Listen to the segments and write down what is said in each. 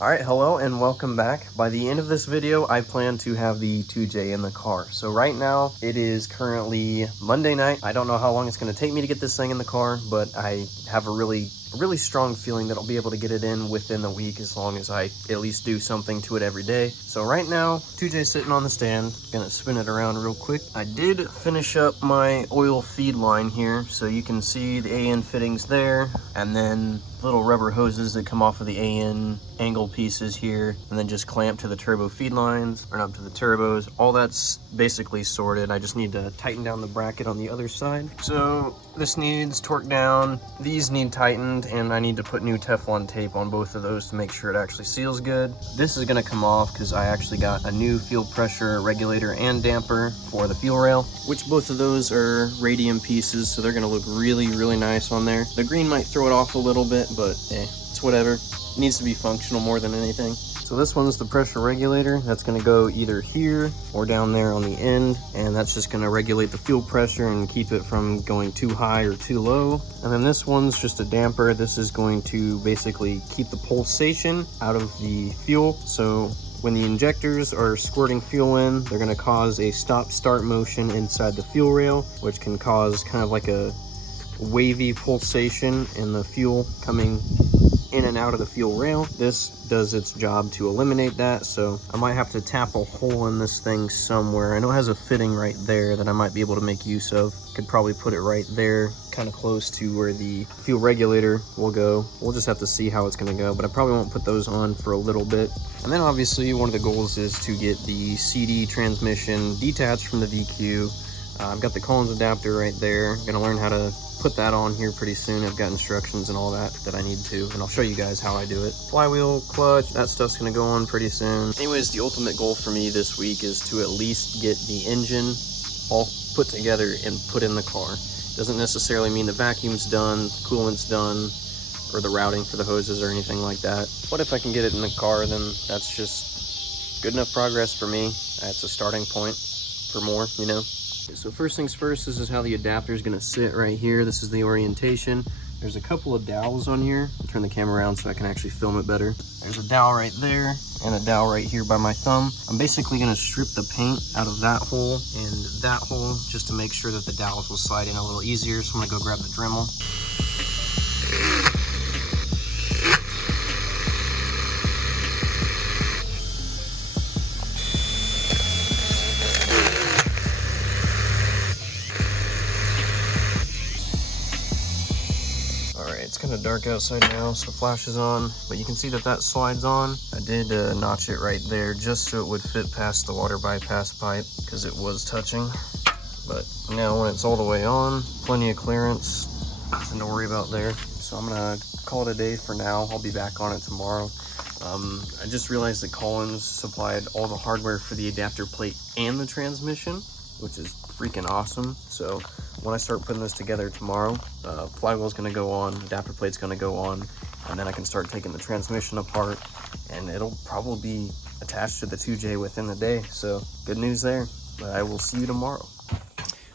Alright, hello and welcome back. By the end of this video, I plan to have the 2J in the car. So right now, it is currently Monday night. I don't know how long it's going to take me to get this thing in the car, but I have a really strong feeling that I'll be able to get it in within the week as long as I at least do something to it every day. So right now, 2J's sitting on the stand. Gonna spin it around real quick. I did finish up my oil feed line here, so you can see the AN fittings there, and then little rubber hoses that come off of the AN angle pieces here, and then just clamp to the turbo feed lines, or up to the turbos. All that's basically sorted. I just need to tighten down the bracket on the other side. So this needs torqued down, these need tightened, and I need to put new Teflon tape on both of those to make sure it actually seals good. This is gonna come off because I actually got a new fuel pressure regulator and damper for the fuel rail, which both of those are radium pieces, so they're gonna look really nice on there. The green might throw it off a little bit, but it's whatever. It needs to be functional more than anything. So this one's the pressure regulator. That's gonna go either here or down there on the end, and that's just gonna regulate the fuel pressure and keep it from going too high or too low. And then this one's just a damper. This is going to basically keep the pulsation out of the fuel. So when the injectors are squirting fuel in, they're gonna cause a stop-start motion inside the fuel rail, which can cause kind of like a wavy pulsation in the fuel coming in and out of the fuel rail. This does its job to eliminate that, so I might have to tap a hole in this thing somewhere. I know it has a fitting right there that I might be able to make use of. Could probably put it right there, kind of close to where the fuel regulator will go. We'll just have to see how it's going to go, but I probably won't put those on for a little bit. And then obviously one of the goals is to get the CD transmission detached from the VQ. I've got the Collins adapter right there. I'm gonna learn how to put that on here pretty soon. I've got instructions and all that I need to, and I'll show you guys how I do it. Flywheel, clutch, that stuff's gonna go on pretty soon. Anyways, the ultimate goal for me this week is to at least get the engine all put together and put in the car. Doesn't necessarily mean the vacuum's done, coolant's done, or the routing for the hoses or anything like that. But if I can get it in the car, then that's just good enough progress for me. That's a starting point for more, you know? So first things first, this is how the adapter is going to sit right here. This is the orientation. There's a couple of dowels on here. I'll turn the camera around so I can actually film it better. There's a dowel right there and a dowel right here by my thumb. I'm basically going to strip the paint out of that hole and that hole just to make sure that the dowels will slide in a little easier. So I'm going to go grab the Dremel. It's kind of dark outside now, so flash is on, but you can see that that slides on. I did notch it right there just so it would fit past the water bypass pipe because it was touching. But now when it's all the way on, plenty of clearance, nothing to worry about there. So I'm gonna call it a day for now. I'll be back on it tomorrow. I just realized that Collins supplied all the hardware for the adapter plate and the transmission, which is freaking awesome. So when I start putting this together tomorrow, flywheel's gonna go on, adapter plate's gonna go on, and then I can start taking the transmission apart, and it'll probably be attached to the 2J within the day. So good news there, but I will see you tomorrow.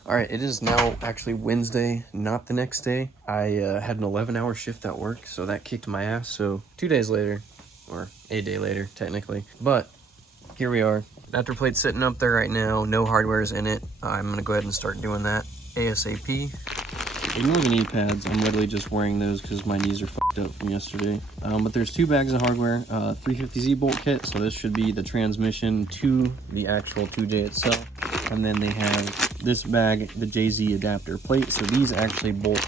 All right, it is now actually Wednesday, not the next day. I had an 11-hour shift at work, so that kicked my ass. So 2 days later, or a day later, technically, but here we are. Adapter plate's sitting up there right now. No hardware's in it. I'm gonna go ahead and start doing that ASAP. Ignore the knee pads. I'm literally just wearing those because my knees are fucked up from yesterday. But there's 2 bags of hardware, 350Z bolt kit. So this should be the transmission to the actual 2J itself. And then they have this bag, the JZ adapter plate. So these actually bolt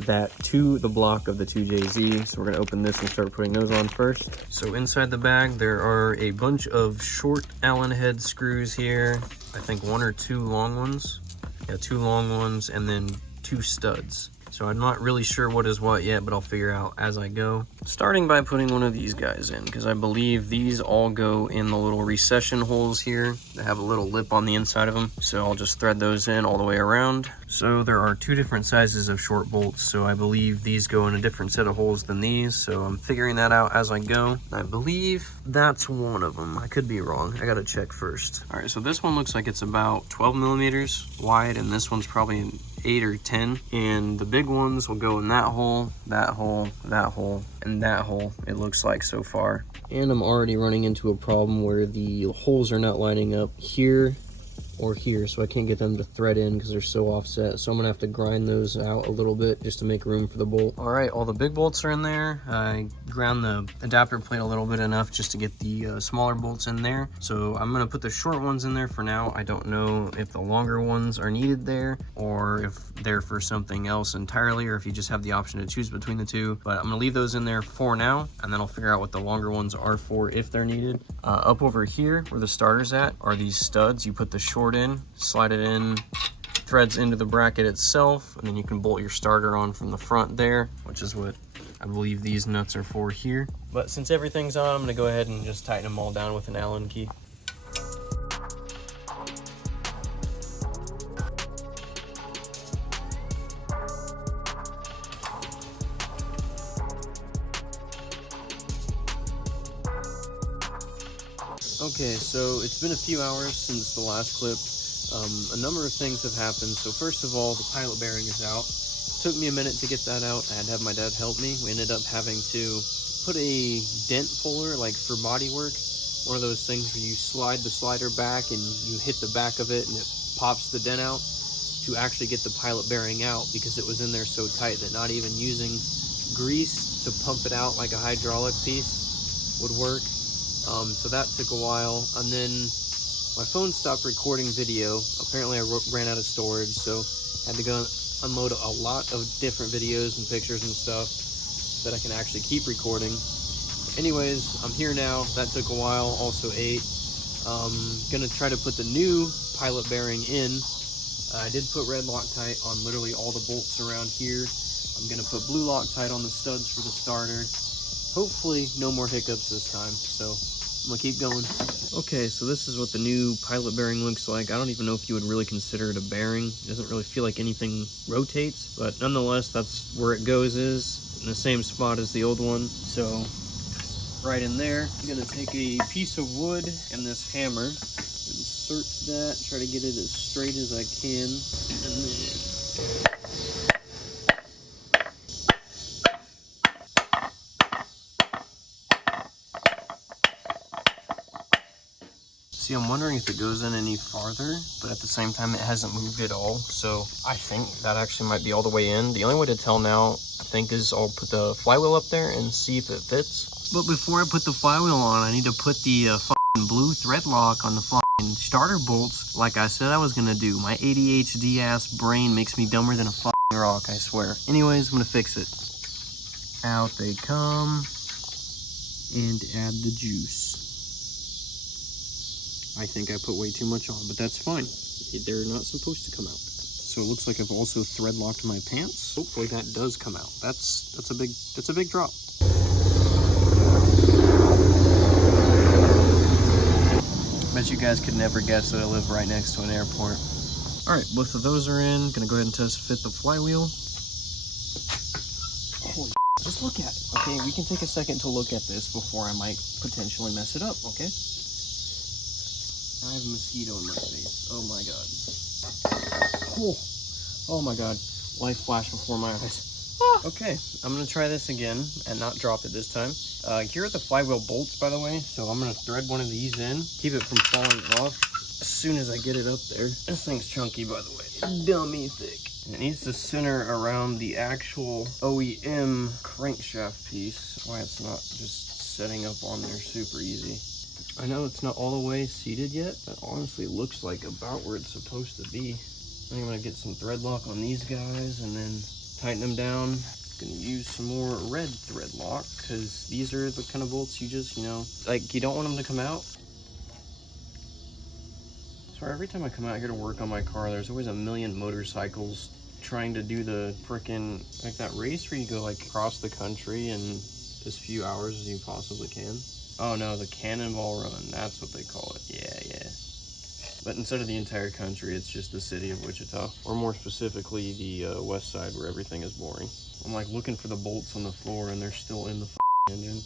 that to the block of the 2JZ. So we're gonna open this and start putting those on first. So inside the bag, there are a bunch of short Allen head screws here. I think 1 or 2 long ones. Yeah, 2 long ones, and then 2 studs. So I'm not really sure what is what yet, but I'll figure out as I go. Starting by putting one of these guys in, because I believe these all go in the little recession holes here. They have a little lip on the inside of them. So I'll just thread those in all the way around. So there are 2 different sizes of short bolts. So I believe these go in a different set of holes than these. So I'm figuring that out as I go. I believe that's one of them. I could be wrong. I gotta check first. All right, so this one looks like it's about 12 millimeters wide, and this one's probably 8 or 10, and the big ones will go in that hole, that hole, that hole, and that hole, it looks like so far. And I'm already running into a problem where the holes are not lining up here or here, so I can't get them to thread in because they're so offset. So I'm gonna have to grind those out a little bit just to make room for the bolt. All right, all the big bolts are in there. I ground the adapter plate a little bit enough just to get the smaller bolts in there. So I'm gonna put the short ones in there for now. I don't know if the longer ones are needed there or if they're for something else entirely, or if you just have the option to choose between the two. But I'm gonna leave those in there for now, and then I'll figure out what the longer ones are for if they're needed. Up over here where the starter's at are these studs. You put the short in, slide it in, threads into the bracket itself, and then you can bolt your starter on from the front there, which is what I believe these nuts are for here. But since everything's on, I'm gonna go ahead and just tighten them all down with an Allen key. Okay, so it's been a few hours since the last clip. A number of things have happened. So first of all, the pilot bearing is out. Took me a minute to get that out. I had to have my dad help me. We ended up having to put a dent puller, like for body work. One of those things where you slide the slider back and you hit the back of it and it pops the dent out, to actually get the pilot bearing out, because it was in there so tight that not even using grease to pump it out like a hydraulic piece would work. So that took a while, and then my phone stopped recording video. Apparently I ran out of storage, so had to go unload a lot of different videos and pictures and stuff so that I can actually keep recording. Anyways, I'm here now. That took a while, also ate. Gonna try to put the new pilot bearing in. I did put red Loctite on literally all the bolts around here. I'm gonna put blue Loctite on the studs for the starter. Hopefully no more hiccups this time, so I'm gonna keep going. Okay, so this is what the new pilot bearing looks like. I don't even know if you would really consider it a bearing. It doesn't really feel like anything rotates, but nonetheless, that's where it goes, is in the same spot as the old one. So right in there, I'm gonna take a piece of wood and this hammer, insert that, try to get it as straight as I can, and then see, I'm wondering if it goes in any farther, but at the same time, it hasn't moved at all. So I think that actually might be all the way in. The only way to tell now, I think, is I'll put the flywheel up there and see if it fits. But before I put the flywheel on, I need to put the fucking blue thread lock on the fucking starter bolts, like I said I was gonna do. My ADHD ass brain makes me dumber than a fucking rock, I swear. Anyways, I'm gonna fix it. Out they come, and add the juice. I think I put way too much on, but that's fine. They're not supposed to come out. So it looks like I've also thread locked my pants. Hopefully that does come out. That's a big drop. Bet you guys could never guess that I live right next to an airport. All right, both of those are in. Gonna go ahead and test fit the flywheel. Holy shit, just look at it, okay? We can take a second to look at this before I might potentially mess it up, okay? I have a mosquito in my face. Oh my god. Oh my god. Life flashed before my eyes. Okay, I'm gonna try this again and not drop it this time. Here are the flywheel bolts, by the way. So I'm gonna thread one of these in, keep it from falling off as soon as I get it up there. This thing's chunky, by the way. Dummy thick. And it needs to center around the actual OEM crankshaft piece. That's why it's not just setting up on there super easy. I know it's not all the way seated yet, but honestly it looks like about where it's supposed to be. I think I'm gonna get some thread lock on these guys and then tighten them down. Gonna use some more red thread lock, because these are the kind of bolts you just, you know, like, you don't want them to come out. Sorry, every time I come out here to work on my car, there's always a million motorcycles trying to do the frickin', like that race where you go like across the country in as few hours as you possibly can. Oh no, the Cannonball Run, that's what they call it. Yeah. But instead of the entire country, it's just the city of Wichita. Or more specifically, the west side where everything is boring. I'm like looking for the bolts on the floor and they're still in the engine.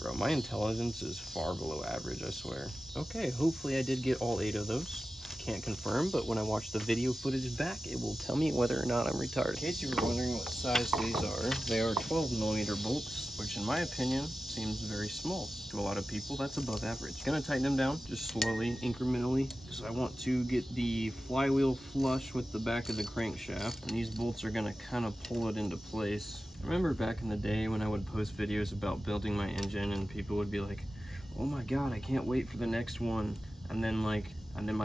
Bro, my intelligence is far below average, I swear. Okay, hopefully I did get all 8 of those. can't confirm, but when I watch the video footage back, it will tell me whether or not I'm retarded. In case you were wondering what size these are, they are 12mm bolts, which in my opinion seems very small. To a lot of people, that's above average. Gonna tighten them down just slowly, incrementally, because I want to get the flywheel flush with the back of the crankshaft, and these bolts are gonna kind of pull it into place. I remember back in the day when I would post videos about building my engine and people would be like, oh my god, I can't wait for the next one. And then my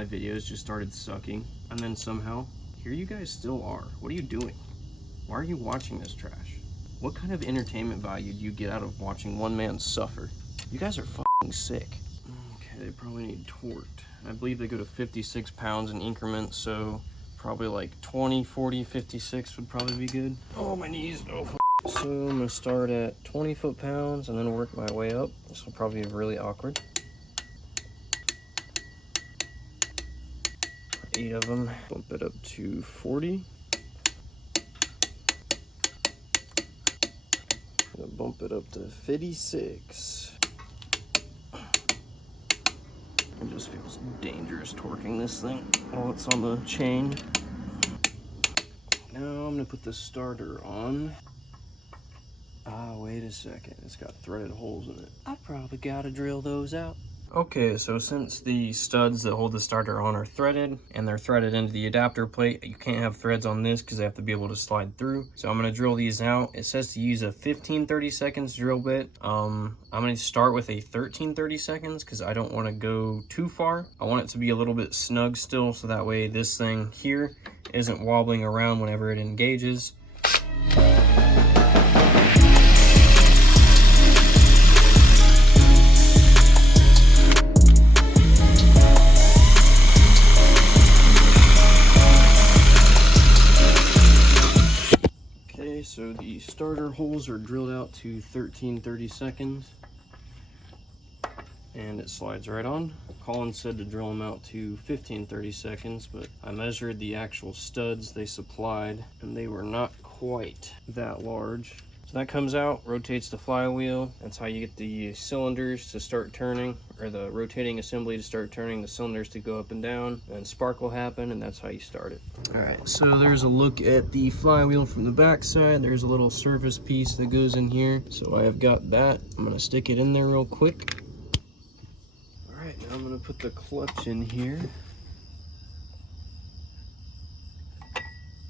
videos just started sucking. And then somehow, here you guys still are. What are you doing? Why are you watching this trash? What kind of entertainment value do you get out of watching one man suffer? You guys are fucking sick. Okay, they probably need torqued. I believe they go to 56 pounds in increments, so probably like 20, 40, 56 would probably be good. Oh, my knees, oh fuck. So I'm gonna start at 20 foot-pounds and then work my way up. This will probably be really awkward. 8 of them. Bump it up to 40. Gonna bump it up to 56. It just feels dangerous torquing this thing while it's on the chain. Now I'm gonna put the starter on. Ah, wait a second, it's got threaded holes in it. I probably gotta drill those out. Okay, so since the studs that hold the starter on are threaded, and they're threaded into the adapter plate, you can't have threads on this because they have to be able to slide through. So I'm gonna drill these out. It says to use a 15-30 seconds drill bit. I'm gonna start with a 13-30 seconds because I don't wanna go too far. I want it to be a little bit snug still, so that way this thing here isn't wobbling around whenever it engages. So the starter holes are drilled out to 13-30 seconds and it slides right on. Colin said to drill them out to 15-30 seconds, but I measured the actual studs they supplied and they were not quite that large. So that comes out, rotates the flywheel. That's how you get the cylinders to start turning, or the rotating assembly to start turning, the cylinders to go up and down, and spark will happen, and that's how you start it. All right, so there's a look at the flywheel from the back side. There's a little surface piece that goes in here. So I have got that. I'm gonna stick it in there real quick. All right, now I'm gonna put the clutch in here.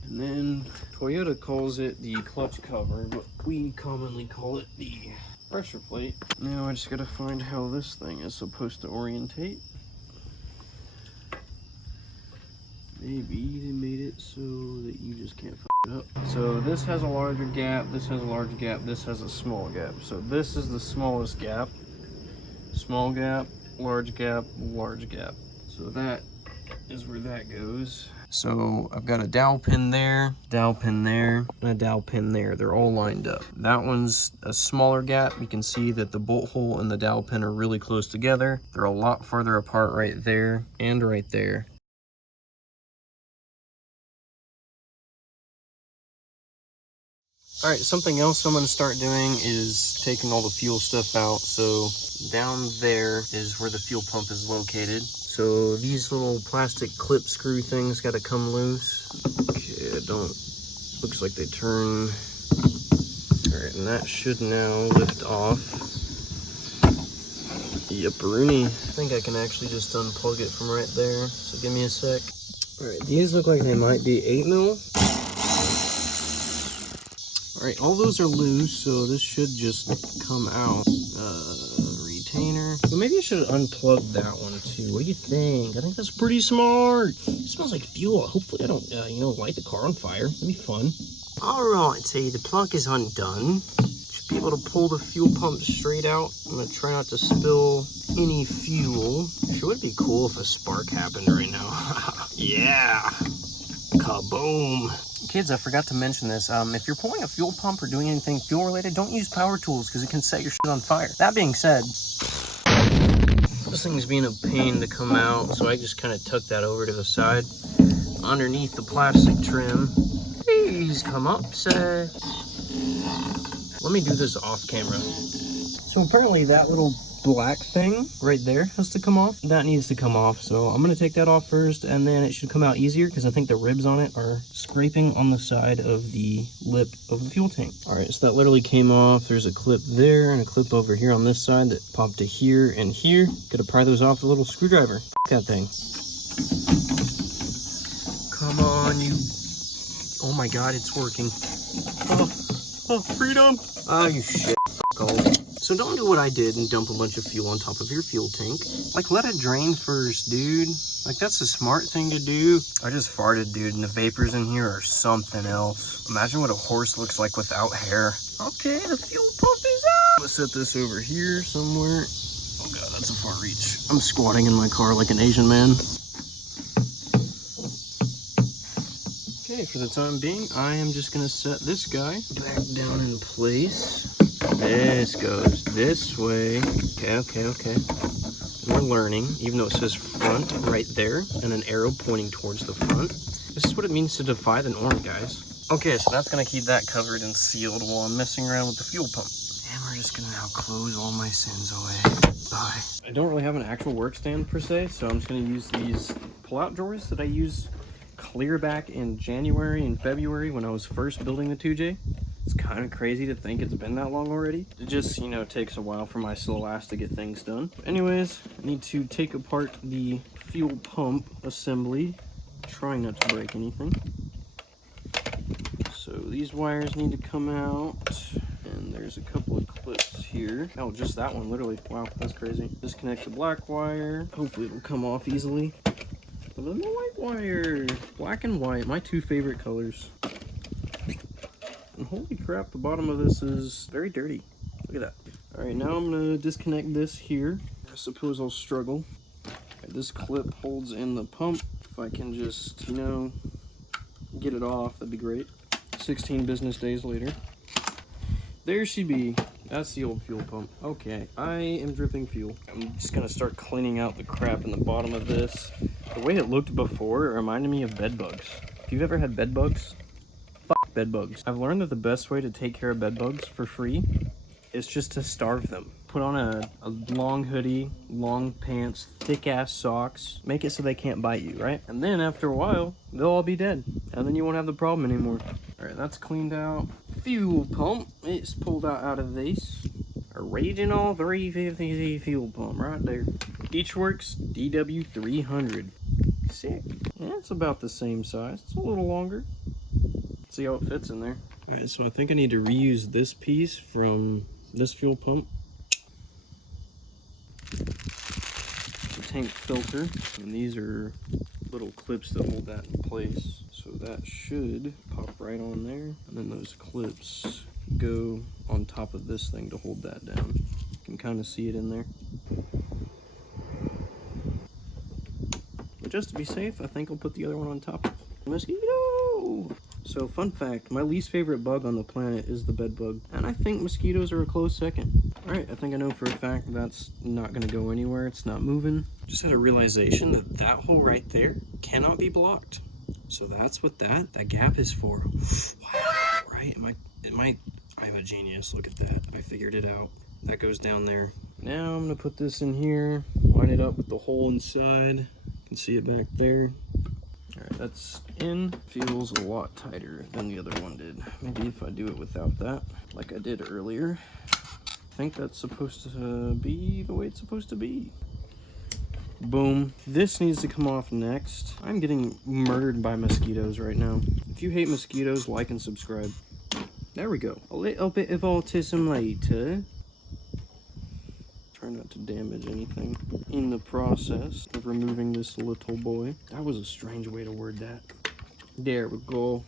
And then Toyota calls it the clutch cover, but we commonly call it the pressure plate. Now I just gotta find how this thing is supposed to orientate. Maybe they made it so that you just can't f it up. So this has a larger gap, this has a larger gap, this has a small gap. So this is the smallest gap. Small gap, large gap, large gap. So that is where that goes. So I've got a dowel pin there, and a dowel pin there. They're all lined up. That one's a smaller gap. You can see that the bolt hole and the dowel pin are really close together. They're a lot farther apart right there and right there. All right, something else I'm gonna start doing is taking all the fuel stuff out. So down there is where the fuel pump is located. So these little plastic clip screw things gotta come loose. Okay, looks like they turn. All right, and that should now lift off. Yep-a-rooney. I think I can actually just unplug it from right there. So give me a sec. All right, these look like they might be 8mm. All right, all those are loose, so this should just come out. Retainer. Well, maybe I should unplug that one too. What do you think? I think that's pretty smart. It smells like fuel. Hopefully I don't, light the car on fire. That'd be fun. All right, so the plug is undone. Should be able to pull the fuel pump straight out. I'm gonna try not to spill any fuel. Sure would be cool if a spark happened right now. Yeah, kaboom. Kids, I forgot to mention this. If you're pulling a fuel pump or doing anything fuel related, don't use power tools because it can set your shit on fire. That being said, this thing's being a pain to come out, so I just kind of tuck that over to the side underneath the plastic trim. Please come up, sir. Let me do this off camera. So apparently that little black thing right there has to come off. That needs to come off, so I'm gonna take that off first, and then it should come out easier because I think the ribs on it are scraping on the side of the lip of the fuel tank. All right, so that literally came off. There's a clip there and a clip over here on this side that popped to here and here. Gotta pry those off with a little screwdriver. That thing. Come on, you. Oh my God, it's working. Oh, freedom. Oh, you shit. So don't do what I did and dump a bunch of fuel on top of your fuel tank. Like, let it drain first, dude. Like, that's the smart thing to do. I just farted, dude, and the vapors in here are something else. Imagine what a horse looks like without hair. Okay, the fuel pump is out. I'm gonna set this over here somewhere. Oh God, that's a far reach. I'm squatting in my car like an Asian man. Okay, for the time being, I am just gonna set this guy back down in place. This goes this way. Okay. We're learning, even though it says front right there and an arrow pointing towards the front. This is what it means to defy the norm, guys. Okay, so that's gonna keep that covered and sealed while I'm messing around with the fuel pump. And we're just gonna now close all my sins away. Bye. I don't really have an actual work stand per se, so I'm just gonna use these pull-out drawers that I used clear back in January and February when I was first building the 2J. It's kind of crazy to think it's been that long already. It just, you know, takes a while for my slow ass to get things done. Anyways, I need to take apart the fuel pump assembly, trying not to break anything. So these wires need to come out, and there's a couple of clips here. Oh, just that one, literally. Wow, that's crazy. Disconnect the black wire. Hopefully it'll come off easily. But then the white wire. Black and white, my two favorite colors. And holy crap, the bottom of this is very dirty. Look at that. All right, now I'm gonna disconnect this here. I suppose I'll struggle. Right, this clip holds in the pump. If I can just, you know, get it off, that'd be great. 16 business days later. There she be. That's the old fuel pump. Okay, I am dripping fuel. I'm just gonna start cleaning out the crap in the bottom of this. The way it looked before, it reminded me of bed bugs. If you've ever had bed bugs, bed bugs. I've learned that the best way to take care of bed bugs for free is just to starve them. Put on a long hoodie, long pants, thick ass socks, make it so they can't bite you, right? And then after a while, they'll all be dead. And then you won't have the problem anymore. All right, that's cleaned out. Fuel pump, it's pulled out of this. Original 350Z fuel pump right there. Beachworks DW300. Sick. Yeah, it's about the same size. It's a little longer. See how it fits in there. All right, so I think I need to reuse this piece from this fuel pump. The tank filter, and these are little clips that hold that in place. So that should pop right on there, and then those clips go on top of this thing to hold that down. You can kind of see it in there. But just to be safe, I think I'll put the other one on top of mosquito. So fun fact, my least favorite bug on the planet is the bed bug, and I think mosquitoes are a close second. All right, I think I know for a fact that's not gonna go anywhere. It's not moving. Just had a realization that that hole right there cannot be blocked. So that's what that gap is for. Wow, right? I'm a genius. Look at that. I figured it out. That goes down there. Now I'm gonna put this in here, line it up with the hole inside. You can see it back there. All right, that's in. Feels a lot tighter than the other one did. Maybe if I do it without that, like I did earlier. I think that's supposed to be the way it's supposed to be. Boom. This needs to come off next. I'm getting murdered by mosquitoes right now. If you hate mosquitoes, like and subscribe. There we go. A little bit of autism later. Try not to damage anything in the process of removing this little boy. That was a strange way to word that. There we go.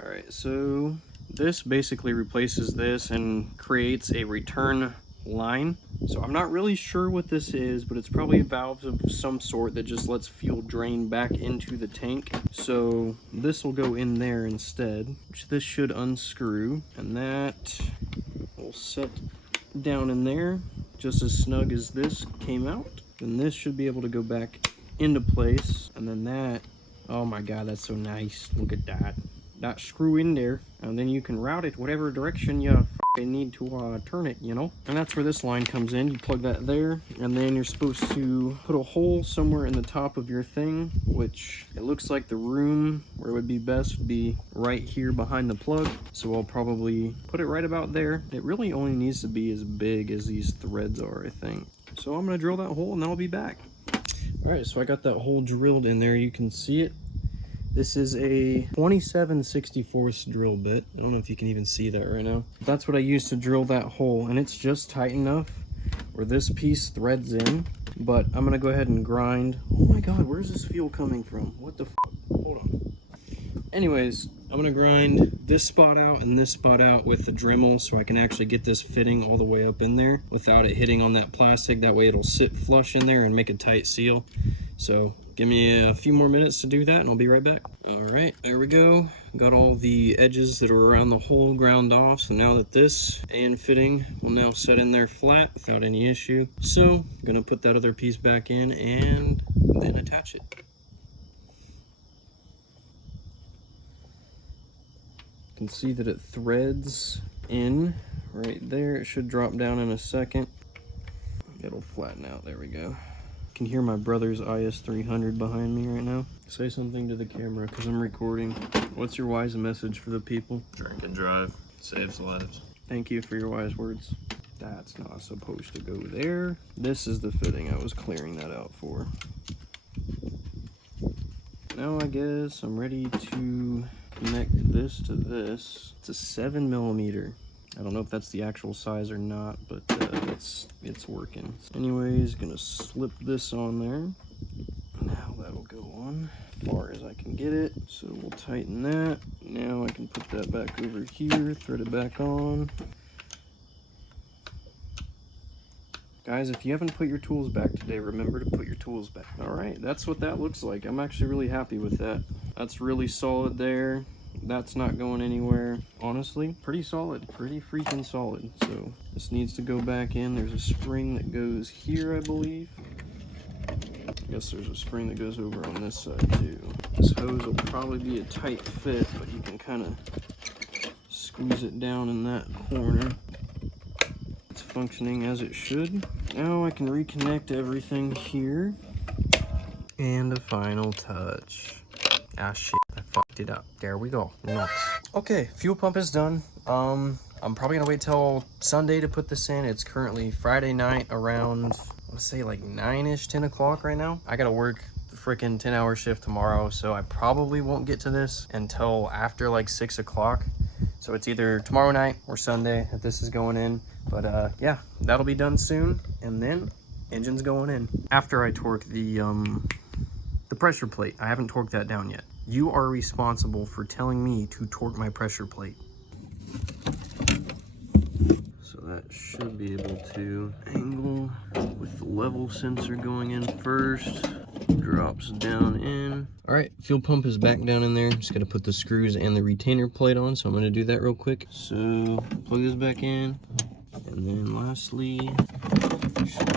All right, so this basically replaces this and creates a return line. So I'm not really sure what this is, but it's probably valves of some sort that just lets fuel drain back into the tank. So this will go in there instead, which this should unscrew, and that will set down in there just as snug as this came out. Then this should be able to go back into place, and then that, oh my god, that's so nice. Look at that. That screw in there, and then you can route it whatever direction you need to turn it, you know? And that's where this line comes in. You plug that there, and then you're supposed to put a hole somewhere in the top of your thing, which it looks like the room where it would be best would be right here behind the plug. So I'll probably put it right about there. It really only needs to be as big as these threads are, I think. So I'm gonna drill that hole and then I'll be back. All right, so I got that hole drilled in there. You can see it. This is a 27/64 drill bit. I don't know if you can even see that right now. That's what I used to drill that hole, and it's just tight enough where this piece threads in. But I'm gonna go ahead and grind. Oh my God, where's this fuel coming from? What the f? Hold on. Anyways, I'm gonna grind this spot out and this spot out with the Dremel so I can actually get this fitting all the way up in there without it hitting on that plastic. That way it'll sit flush in there and make a tight seal. So give me a few more minutes to do that and I'll be right back. All right, there we go. Got all the edges that are around the hole ground off. So now that this and fitting will now set in there flat without any issue. So I'm gonna put that other piece back in and then attach it. You can see that it threads in right there. It should drop down in a second. It'll flatten out, there we go. You can hear my brother's IS-300 behind me right now. Say something to the camera because I'm recording. What's your wise message for the people? Drink and drive, saves lives. Thank you for your wise words. That's not supposed to go there. This is the fitting I was clearing that out for. Now I guess I'm ready to connect this to this. It's a 7mm. I don't know if that's the actual size or not, but it's working. Anyways, gonna slip this on there. Now that'll go on as far as I can get it. So we'll tighten that. Now I can put that back over here, thread it back on. Guys, if you haven't put your tools back today, remember to put your tools back. All right, that's what that looks like. I'm actually really happy with that. That's really solid there. That's not going anywhere. Honestly, pretty solid, pretty freaking solid. So this needs to go back in. There's a spring that goes here, I believe. I guess there's a spring that goes over on this side too. This hose will probably be a tight fit, but you can kind of squeeze it down in that corner. It's functioning as it should. Now I can reconnect everything here. And a final touch. Ah shit, I fucked it up. There we go. Nice. Okay, fuel pump is done. I'm probably gonna wait till Sunday to put this in. It's currently Friday night around, let's say like 9-ish, 10 o'clock right now. I gotta work the freaking 10-hour shift tomorrow, so I probably won't get to this until after like 6 o'clock. So it's either tomorrow night or Sunday that this is going in. But yeah, that'll be done soon, and then engine's going in. After I torque the pressure plate, I haven't torqued that down yet. You are responsible for telling me to torque my pressure plate. So that should be able to angle with the level sensor going in first. Drops down in. All right, fuel pump is back down in there. Just gotta put the screws and the retainer plate on, so I'm gonna do that real quick. So plug this back in. And then lastly,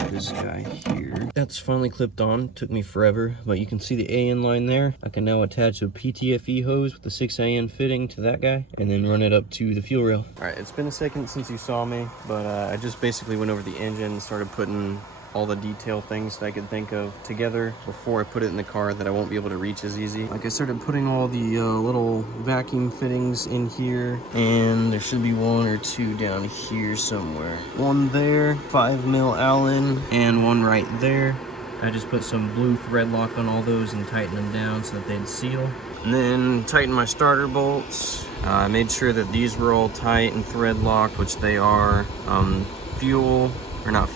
this guy here. That's finally clipped on. Took me forever, but you can see the AN line there. I can now attach a PTFE hose with the 6AN fitting to that guy and then run it up to the fuel rail. All right, it's been a second since you saw me, but I just basically went over the engine and started putting all the detail things that I could think of together before I put it in the car that I won't be able to reach as easy. Like I started putting all the little vacuum fittings in here, and there should be one or two down here somewhere. One there, 5mm Allen, and one right there. I just put some blue thread lock on all those and tightened them down so that they'd seal. And then tighten my starter bolts. I made sure that these were all tight and thread locked, which they are.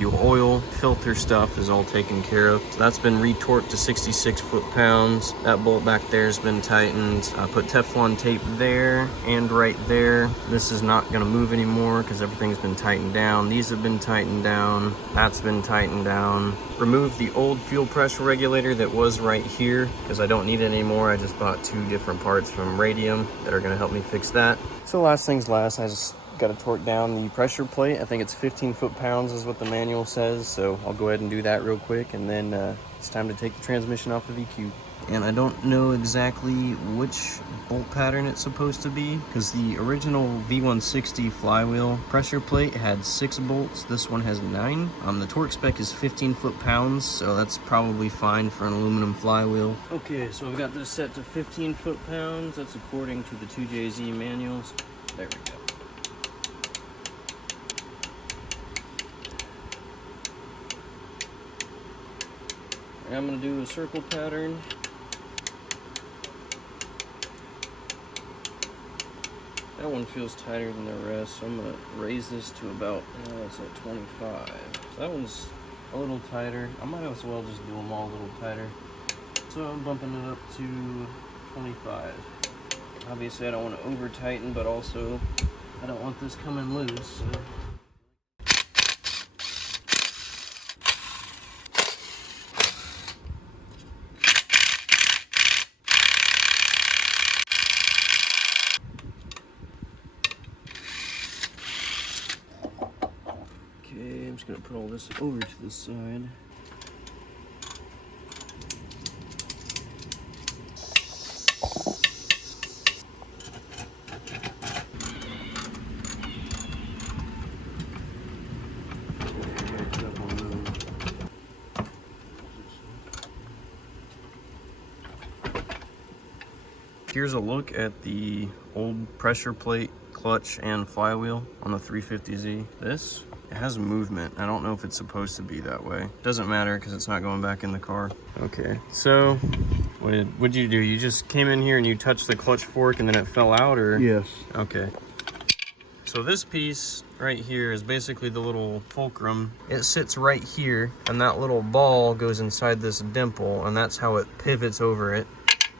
Oil filter stuff is all taken care of. So that's been retorqued to 66 foot-pounds. That bolt back there has been tightened. I put Teflon tape there and right there. This is not gonna move anymore because everything's been tightened down. These have been tightened down. That's been tightened down. Removed the old fuel pressure regulator that was right here because I don't need it anymore. I just bought 2 different parts from Radium that are gonna help me fix that. So last things last, I just got to torque down the pressure plate. I think it's 15 foot-pounds is what the manual says, so I'll go ahead and do that real quick, and then it's time to take the transmission off of EQ. and I don't know exactly which bolt pattern it's supposed to be, because the original V160 flywheel pressure plate had 6 bolts. This one has 9. The torque spec is 15 foot-pounds, so that's probably fine for an aluminum flywheel. Okay, so I've got this set to 15 foot-pounds. That's according to the 2JZ manuals. There we go. I'm going to do a circle pattern. That one feels tighter than the rest, so I'm going to raise this to about, it's at 25. So that one's a little tighter. I might as well just do them all a little tighter. So I'm bumping it up to 25. Obviously I don't want to over tighten, but also I don't want this coming loose. So. Okay, I'm just going to put all this over to the side. Here's a look at the old pressure plate, clutch, and flywheel on the 350Z. This, it has movement. I don't know if it's supposed to be that way. Doesn't matter because it's not going back in the car. Okay, so what'd you do? You just came in here and you touched the clutch fork and then it fell out, or? Yes. Okay. So this piece right here is basically the little fulcrum. It sits right here, and that little ball goes inside this dimple, and that's how it pivots over it.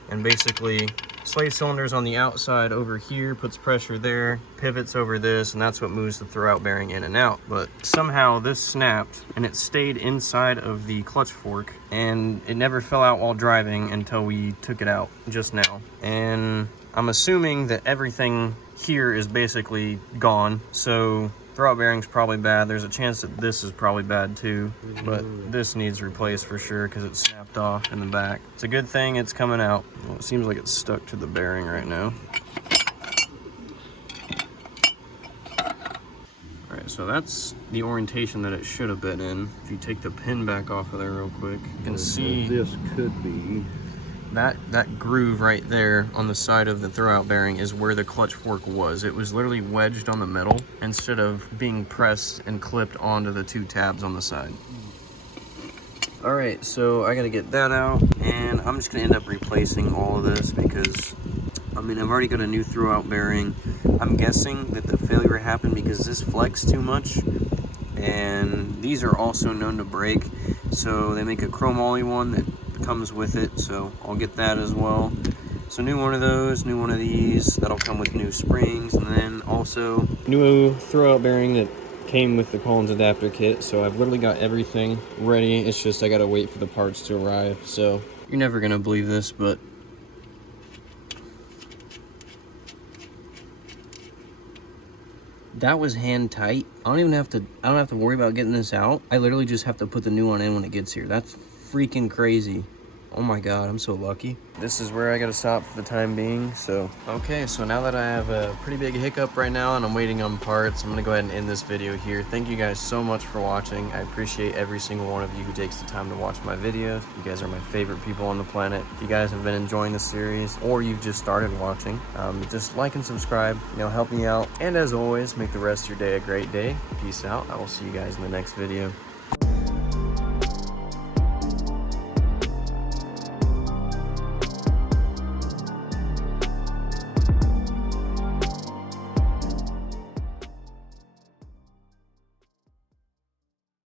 And basically, slave cylinders on the outside over here, puts pressure there, pivots over this, and that's what moves the throwout bearing in and out. But somehow this snapped, and it stayed inside of the clutch fork, and it never fell out while driving until we took it out just now. And I'm assuming that everything here is basically gone, so throwout bearing's probably bad. There's a chance that this is probably bad too, but this needs replaced for sure because it snapped off in the back. It's a good thing it's coming out. Well, it seems like it's stuck to the bearing right now. Alright, so that's the orientation that it should have been in. If you take the pin back off of there real quick, you can see this could be that groove right there on the side of the throwout bearing is where the clutch fork was. It was literally wedged on the middle instead of being pressed and clipped onto the 2 tabs on the side. All right, so I gotta get that out, and I'm just gonna end up replacing all of this because, I mean, I've already got a new throwout bearing. I'm guessing that the failure happened because this flexed too much, and these are also known to break. So they make a chromoly one that comes with it, so I'll get that as well. So new one of those, new one of these, that'll come with new springs, and then also new throwout bearing that came with the Collins adapter kit. So I've literally got everything ready. It's just I gotta wait for the parts to arrive. So you're never gonna believe this, but that was hand tight. I don't have to worry about getting this out. I literally just have to put the new one in when it gets here. That's freaking crazy. Oh my god, I'm so lucky. This is where I gotta stop for the time being. So okay, so now that I have a pretty big hiccup right now and I'm waiting on parts, I'm gonna go ahead and end this video here. Thank you guys so much for watching. I appreciate every single one of you who takes the time to watch my videos. You guys are my favorite people on the planet. If you guys have been enjoying the series, or you've just started watching, just like and subscribe, help me out. And as always, make the rest of your day a great day. Peace out. I will see you guys in the next video.